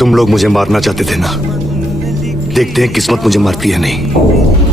तुम लोग मुझे मारना चाहते थे ना, देखते हैं किस्मत मुझे मारती है नहीं।